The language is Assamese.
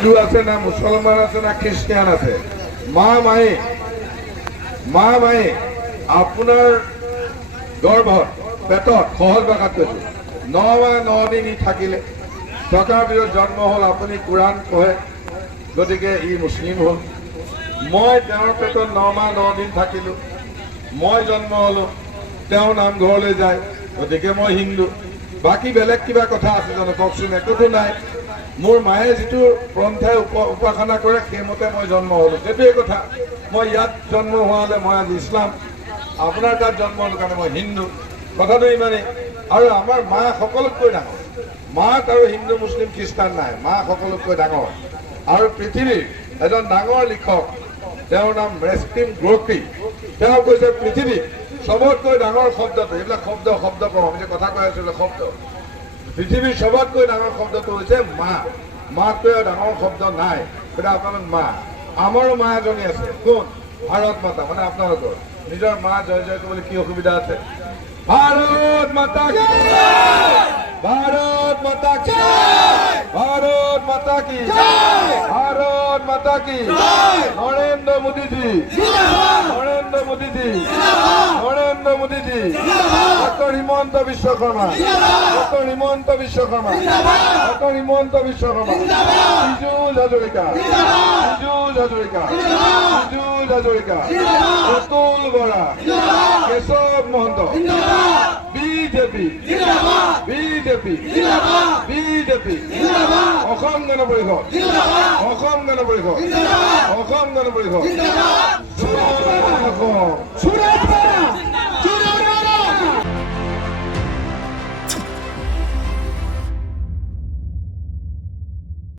হিন্দু আছে না মুসলমান আছে না খ্ৰিস্টান আছে মা মায়ে আপোনাৰ গৰ্ভত পেটত সহজ ভাষাত কৈছো 9 মাহ 9 দিন থাকিলে টকাৰ পিছত জন্ম হ'ল আপুনি কোৰাণ পঢ়ে গতিকে ই মুছলিম হ'ল মই তেওঁৰ পেটত 9 মাহ 9 দিন থাকিলো মই জন্ম হলো তেওঁ নামঘৰলৈ যায় গতিকে মই হিন্দু বাকি বেলেগ কিবা কথা আছে জানো কওকচোন একোতো নাই মোৰ মায়ে যিটো পন্থাই উপাসনা কৰে সেইমতে মই জন্ম হলো সেইটোৱে কথা মই ইয়াত জন্ম হোৱালে মই আজি ইছলাম আপোনাৰ তাত জন্ম হলো কাৰণে মই হিন্দু কথাটো ইমানেই আৰু আমাৰ মা সকলোতকৈ ডাঙৰ মাক আৰু হিন্দু মুছলিম খ্ৰীষ্টান নাই মা সকলোতকৈ ডাঙৰ আৰু পৃথিৱীৰ এজন ডাঙৰ লিখক তেওঁৰ নাম ৰেষ্টিম গ্ৰ'কি তেওঁ কৈছে পৃথিৱীৰ সবতকৈ ডাঙৰ শব্দটো এইবিলাক শব্দ কম আমি যে কথা কৈ আছো শব্দ পৃথিৱীৰ সবতকৈ ডাঙৰ শব্দটো হৈছে মা মাতকৈ ডাঙৰ শব্দ নাই সেটা আপোনালোক মা আমাৰো মা এজনী আছে কোন ভাৰত মাতা মানে আপোনালোকৰ নিজৰ মা জয় জয় ক'বলৈ কি অসুবিধা আছে ভাৰত মাতা কি ভাৰত মাতা কি ভাৰত মাতা কি ভাৰত মাতা কি Narendra Modi ji Narendra Modi ji Narendra Modi ji doctor Himanta Biswa Sarma doctor Himanta Biswa Sarma doctor Himanta Biswa Sarma Piyush Hazarika Piyush Hazarika Piyush Hazarika Atul Bora Keshab Mahanta BJP BJP BJP Asom Gana Parishad Asom Gana Parishad Asom Gana পৰিষদ